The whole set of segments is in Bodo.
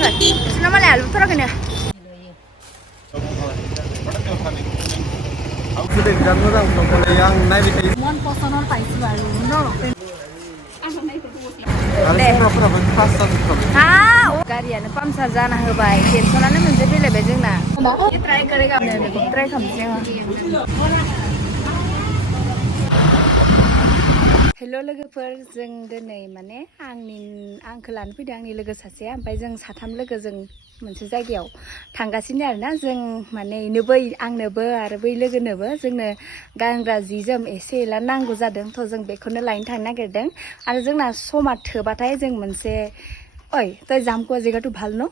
आङो बिसोरना मालाय आलु थाराखैनो मन पसन्द पाइछु आरो हा गारियानो पाम्पसार जाना होबाय टेनसनानो मोनसे फैलायबाय जोंना ट्राइ खालामनोसै आङो हेल' लोगोफोर जों दिनै माने आंखौ लानो फैदों आंनि लोगो सासेया ओमफ्राय जों साथाम लोगो जों मोनसे जायगायाव थांगासिनो आरोना जों माने इनोबो आंनोबो आरो बै लोगोनोबो जोंनो गानग्रा जि जोम एसे एला नांगौ जादों थ' जों बेखौनो लायनो थांनो नागिरदों आरो जोंना समा थोबाथाय जों मोनसे तय जामकुवा जायगाथ' ভাল न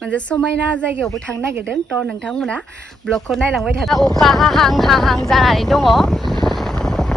मोनसे समायना जायगायावबो थांनो नागिरदों थ' नोंथांमोना ब्लगखौ नायलांबाय थादो अखा हाहां जानानै दङ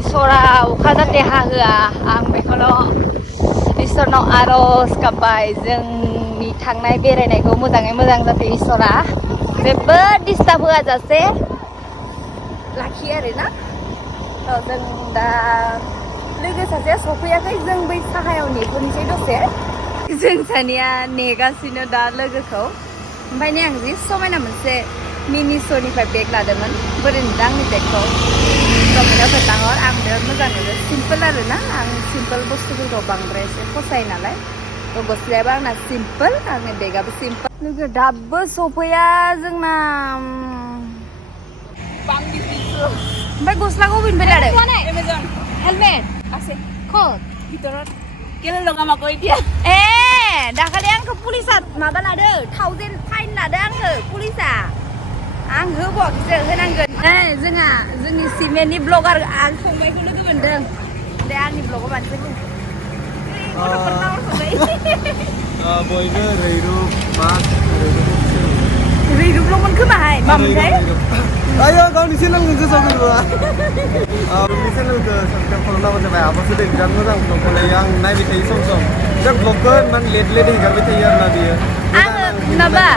इसोरा अखा जाहाथे हाहोआ आं बेखौल' इसोरनाव आर'ज गाबबाय जोंनि थांनाय बेरायनायखौ मोजाङै मोजां जाहाथे इसोरा जेबो डिस्टार्ब होआ जासे लाखियो आरोना थ' जों दा लोगो सासेया सफैयाखै जों बै साहायाव नेथ'नोसै दसे जों सानैया नेगासिनो दा लोगोखौ ओमफ्राय नै आं जि समायना मोनसे मिनिस'निफ्राय बेग लादोंमोन बोरै नुदों आंनि बेगखौ टमेट' खोथाहर आं बिराद मोजां मोनो सिम्पोल आरोना आं सिम्पोल बुस्थुफोरखौ बांद्राय एसे फसायो नालाय थ' गस्लायाबो आंना सिम्पोल आंनि बेगाबो सिम्पोल लोगो दाबो सफैया जोंना ओमफ्राय गस्लाखौ बबेनिफ्राय लादों हेलमेट खत भितৰত কেলে লগাম আকৌ এতিয়া दाखालि आंखौ पुलिसा माबा लादो 1000 फाइन लादो आंखौ पुलिसा आं होबावाखैसो होनांगोन जोंहा जोंनि सिमेन्टनि ब्लगार आं फंबायखौ लोगो मोनदों दे आंनि ब्लगाव बानसै बयबो रैरुबल'मोन खोमाहाय मामोनथाय ayo गावनि चेनेलखौ गोसोआव फैबा आंनि चेनेलखौ साबसक्राइब खालामनांगौ जाबाय आबासो दे बिराद मोजां ब्लगखौलाय आं नायबाय थायो सम सम दा ब्लगखौ माने लेट हेगारबाय थायो आरोना बियो आङो माबा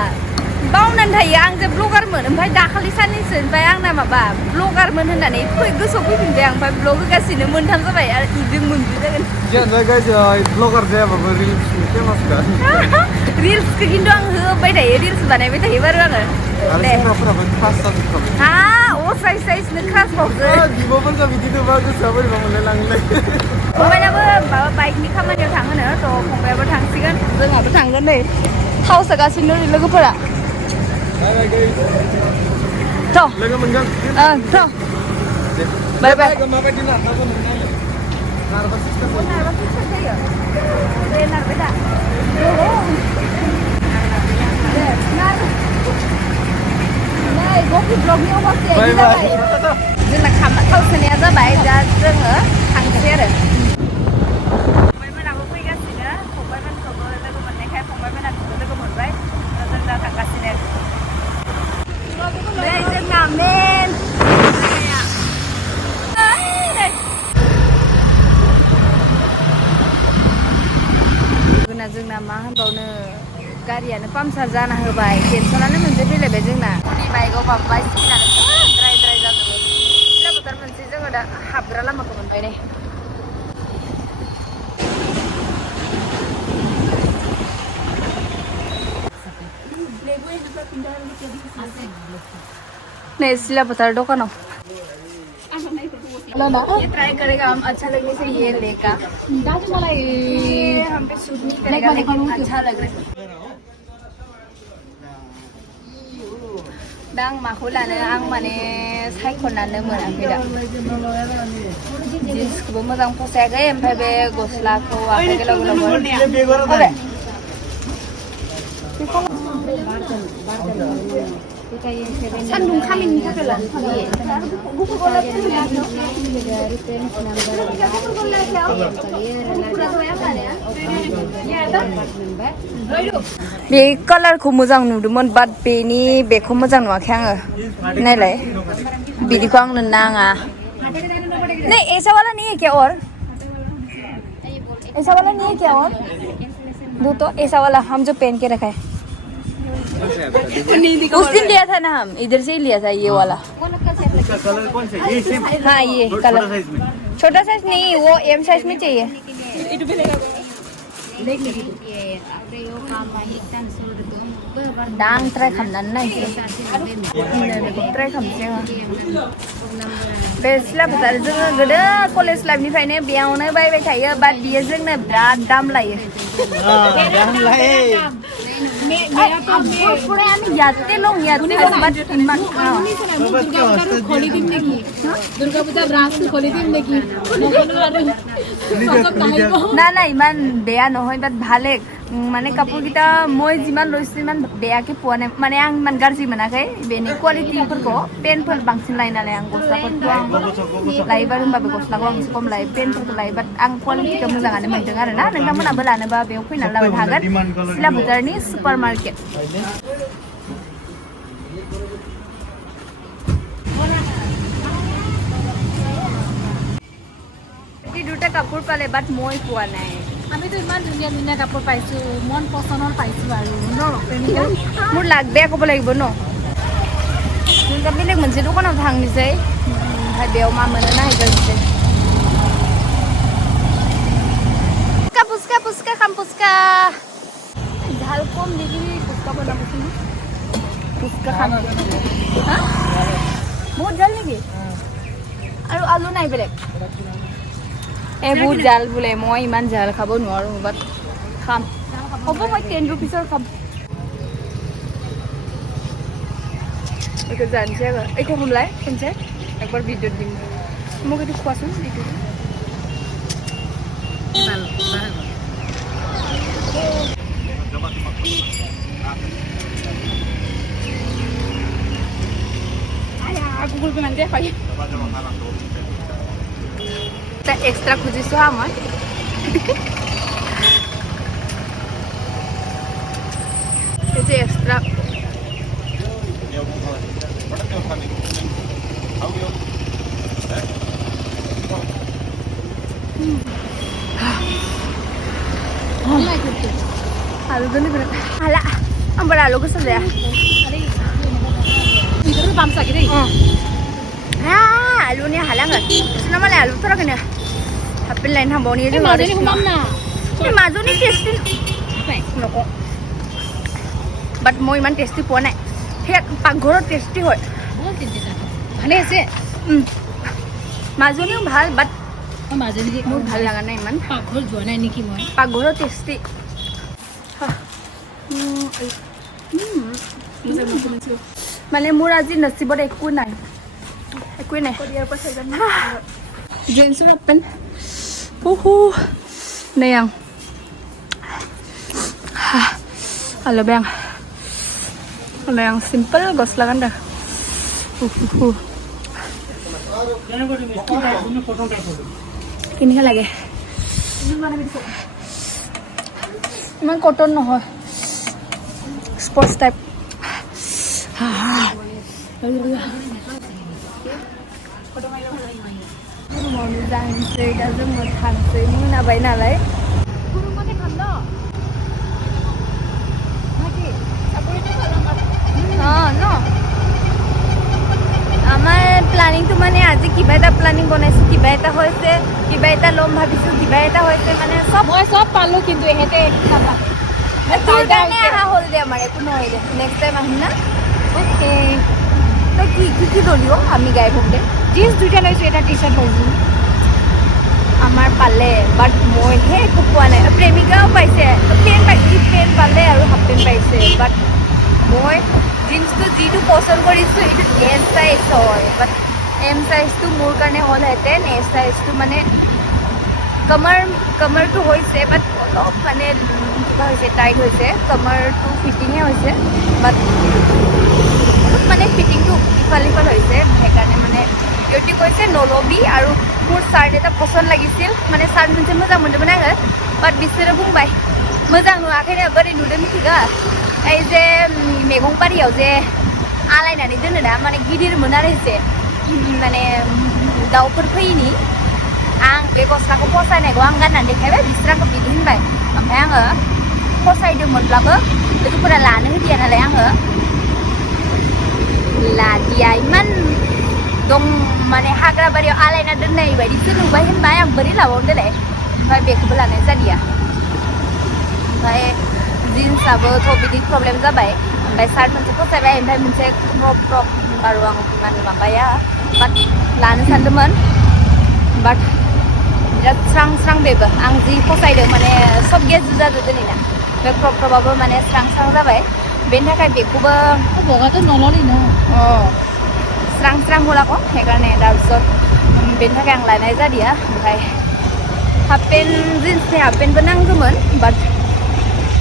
बावनानै थायो आं जे ब्लगारमोन ओमफ्राय दाखालि साननैसो ओमफ्राय आंना माबा ब्लगारमोन होननानै गोसोआव फैफिनबाय आं ओमफ्राय ब्लग होगासिनो मोनथाम जाबाय आरो इजों मोनब्रै जागोन जेनेबा गाइस ब्लगार जायाबाबो रिल्स फेमासखा रिल्सखौ खिन्थु आं होबाय थायो रिल्स बानायबाय थायो बारु आङो आरो सेंग्राफोराबो क्लास जाजोबखाबाय हा साइजनो क्लास बावसो बिब'फोरखौ बिदि नुबा गोसोआ बोरैबा मोनलायलाङोलै फंबायनाबो माबा बाइकनि खामानियाव थाङोनो थ' फंबायाबो थांसिगोन जोंहाबो थांगोन नै थाव सोगासिनो लोगोफोरा लोगो मोनगोन बाय बाय माबायदि नारनांगौ नोंनालाय नारबा सिस्टेम जायो दे नारबाय दा नै गफि ब्लगनि अबस्थाया बिदि जाबाय जोंना थाव सोनाया जाबाय दा जोङो थांसै आरो फंबायमोनाबो फैगासिनो फंबायमोनखौबो लोगो मोननायखाय फंबायमोनाखौबो लोगो मोनबाय जों दा थांगासिनो नै जोंना मेन जोंना मा होनबावनो गारियानो पाम्पसार जाना होबाय टेनसनानो मोनसे फैलायबाय जोंना बाइकआव माबाबाय स्पिडानो द्राय जाजोबो सिला बोथोर मोनसे जोङो दा हाबग्रा लामाखौ मोनबाय दे नै सिला बोथोर दखानाव ये ट्राई करेगा हम अच्छा लगने से ये लेगा ये हम पे सूट नहीं करेगा लेकिन अच्छा लग रहा है दा आं माखौ लानो आं माने सायख'नानै मोनाखै दा जिन्सखौबो मोजां फसायाखै ओमफ्राय बे गस्लाखौ आखाइ गोलाव सान्दुं खामिनि थाखाय लानो बे कालारखौ मोजां नुदोंमोन बाट बेनि बेखौ मोजां नुवाखै आङो नायलाय बिदिखौ आंनो नाङा नहीं ऐसा वाला नहीं है क्या और ऐसा वाला नहीं है क्या और दो तो ऐसा वाला हम जो पहन के रखा है उस दिन लिया था ना हम इधर से ही लिया था ये वाला कलर कौन सा ये सेम हाँ ये कलर साइज में छोटा साइज नहीं वो एम साइज में चाहिए दा आं ट्राइ खालामनानै नायसै बेखौ ट्राइ खालामसै आङो बे सिला फोथार जोङो गोदो कलेज लाइफनिफ्रायनो बेयावनो बायबाय थायो बाट बियो जोंनो बिराद दाम लायो पूरा আমি ইয়াতে লওঁ ইয়াতে বাট ইমান दुर्गा पूजा रास खोली दिम नेকি না না ইমান বেয়া নহয় বাট ভালে মানে কাপোৰকেইটা মই যিমান লৈছো ইমান বেয়াকে পোৱা নাই মানে आं ইমান গাজ্रि मोनाखै बेनि क्वालिटिफोरखौ पेनफोर बांसिन लायो नालाय आं गस्लाफोरखौ आं लायोबा होनबाबो गस्लाखौ आं एसे खम लायो पेनफोरखौ लायो बाट आं क्वालिटिखौ मोजाङानो मोन्दों आरो ना नोंथांमोनाबो लानोबा बेयाव फैनानै लाबोनो हागोन सिला बाजारनि सुपार मार्केट দুটা কাপোৰ পালে বাট মই পোৱা নাই আমিতো ইমান ধুনীয়া ধুনীয়া কাপোৰ পাইছোঁ মন পচন্দৰ পাইছোঁ আৰু ন প্ৰেমিকা মোৰ লাগবে ক'ব লাগিব ন जों बेलेग मोनसे दखानाव थांनोसै ओमफ्राय बेयाव मा मोनो नायग्रोनोसै पुचका खाम पुचका झाल कम देखि पुचका बनाबोसै पुचका खाम बहुत झाल नेকি আৰু আলু নাই বেলেগ বহুত জাল বোলে মই ইমান জাল খাব নোৱাৰো বাট খাম হ'ব মই 10 रुपिसৰ খাম এইটো জানছে এইটো हमलाय खनसे একবাৰ ভিডিঅ দিম মোক এইটো কোৱাচোন এইটো গুগল পে মানতে পাই তা এক্সট্রা খুঁজিছো হা মই এইটো এক্সট্রা आलु पनि हाला आंबाट आलु कसो जाया ভিতৰত পাম চাগে দেই आलु नि हालाङो बिसोरना मालाय आलु थाराखैनो हाबफिन लायनो थांबावनि जों মাজনী সোমাম না মাজনী टेस्टी नक' বাট মই ইমান টেষ্টি পোৱা নাই সেই পাকঘৰত টেষ্টি হয় ভালে আছে মাজনীও ভাল বাট মাজনী মোৰ ভাল লগা নাই ইমান পাকঘৰ যোৱা নাই নেকি মই পাকঘৰত টেষ্টি মানে মোৰ আজি নচিবত একো নাই একোৱেই নাই জিন্সৰ half pant nih yang kalau yang simple gos lah kan dah ini kan lagi iman cotton নহয় sports type mau जाहैनोसै दा जोङो थांसै मोनाबाय नालाय আমাৰ প্লানিংটো মানে আজি কিবা এটা প্লানিং বনাইছো কিবা এটা হৈছে কিবা এটা ল'ম ভাবিছো কিবা এটা হৈছে মানে মই চব পালো কিন্তু এহেতে খাবা তোৰ কাৰণে আহা হ'ল দে আমাৰ একো নহয় দে নেক্সট টাইম আহিম না ওকে তই কি ল'লিও আমি গাই ফুক দে জিন্স দুইটা লৈছো এটা টি চাৰ্ট লৈছো আমাৰ পালে বাট মইহে একো পোৱা নাই প্ৰেমিকাও পাইছে পেন পালে আৰু হাফ পেণ্ট পাইছে বাট মই জিন্সটো যিটো পচন্দ কৰিছোঁ এইটো এম চাইজ হয় বাট এম চাইজটো মোৰ কাৰণে হ'লহেঁতেন এম চাইজটো মানে কমৰটো হৈছে বাট অলপ মানে কিবা হৈছে টাইট হৈছে কমৰটো ফিটিঙে হৈছে বাট মানে ফিটিংটো ইফাল সিফাল হৈছে সেইকাৰণে মানে ইহঁতি কৈছে নল'বি আৰু মোৰ চাৰ্ট এটা পচন্द লাগিছিল মানে চাৰ্ट मोनसे मोजां मोनदोंमोन आङो बाट बिसोरो बुंबाय मोजां नुवाखैनो बोरै नुदों मिथिगौ ओइ जे मैगं बारियाव जे आलायनानै दोनो ना माने गिदिरमोन आरो एसे माने दाउफोर फैयिनि आं बे गस्लाखौ फसायनायखौ आं गाननानै देखायबाय बिसोर आंखौ बिदि होनबाय ओमफ्राय आङो फसायदोंमोनब्लाबो लोगोफोरा लानो होदिया नालाय आङो लादिया इमान दं माने हाग्रा बारियाव आलायना दोननाय बायदिसो नुबाय होनबाय आं बोरै लाबावनो देलाय ओमफ्राय बेखौबो लानाय जादिया ओमफ्राय जिन्सआबोथ' बिदि प्रब्लेम जाबाय ओमफ्राय सार्ट मोनसे फसायबाय ओमफ्राय मोनसे क्रप बारु आं माने माबाया बाट लानो सानदोंमोन बाट बिराद स्रां बेबो आं जि फसायदों माने सब गेजु जादों दिनैना बे क्रपआबो माने स्रां जाबाय बेनि थाखाय बेखौबो বগাটো নললি ন स्रां हलाखौ সেইকাৰণে তাৰপিছত बेनि थाखाय आं लानाय जादिया ओमफ्राय हाफ पेन्ट जिन्सनि हाफ पेन्टबो नांगौमोन बाट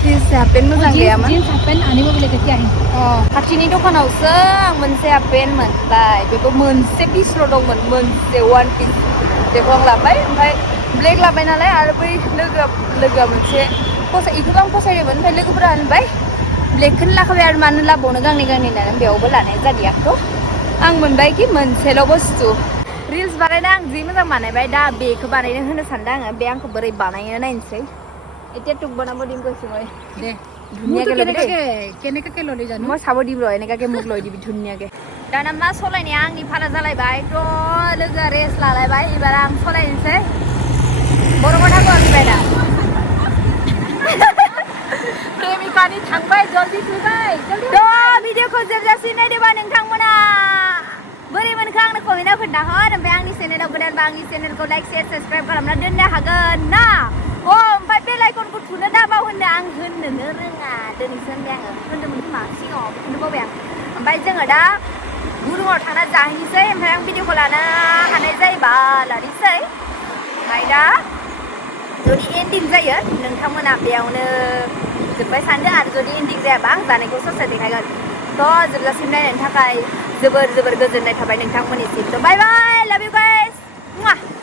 जिन्सनि हाफ पेन्ट मोजां गैयामोन জিন্স হাফ পেণ্ট আনিব বোলে কেতিয়া আহিম खाथिनि दखानावसो आं मोनसे हाफ पेन्ट मोनबाय बेबो मोनसे पिसल' दंमोन मोनसे वान पिस बेखौ आं लाबाय ओमफ्राय ब्लेक लाबाय नालाय आरो बै लोगोआ मोनसे इखौबो आं फसायदोंमोन ओमफ्राय लोगोफोरा होनबाय ब्लेकखौनो लाखाबाय आरो मानो लाबावनो गांनै होननानै बेयावबो लानाय जादियाथ' आं मोनबाय कि मोनसेल' बुस्थु रिल्स बानायना आं जि मोजां बानायबाय दा बेखौ बानायनो होनो सानदों आङो बे आंखौ बोरै बानायनो नायनोसै এতিয়া তোক বনাব দিম কৈছো মই দে ধুনীয়াকে ল'বি দেই কেনেকাকে ল'লি জানো মই চাব দিম ৰ এনেকাকে মোক লৈ দিবি ধুনীয়াকে दाना मा सलायनाया आंनि भारा जालायबाय थ' लोगोआ रेस्ट लालायबाय एबार आं सलायनोसै बर' खोथाखौ आंनिफ्राय दा प्रेमिकानि थांबाय जल्दि फैबाय थ' भिडिअखौ जोबजासिम नायदोंबा नोंथांमोना बोरै मोनखो आंनो कमेन्टआव खोन्थाहर ओमफ्राय आंनि चेनेलाव गोदानबा आंनि चेनेलखौ लाइक शेयार साबस्क्राइब खालामना दोननो हागोन ना ओमफ्राय बेल आइकनखौ थुनो दाबाव होननो आं होननोनो रोङा दिनैसो होनबाय आङो होनदोंमोन खोमा सिगाङाव खोन्थानो बावबाय आं ओमफ्राय जोङो दा गुरुङाव थांना जाहैनोसै ओमफ्राय आं भिडिअखौ लानो हानाय जायोबा लानोसै ओमफ्राय दा जुदि एन्डिं जायो नोंथांमोना बेयावनो जोब्बाय सानदो आरो जुदि एन्डिं जायाबा आं जानायखौ ससे देखायगोन थ' जोबजासिम नायनायनि थाखाय जोबोर गोजोननाय थाबाय नोंथांमोननिसिम थ' बाय बाय लाभ इउ गाइस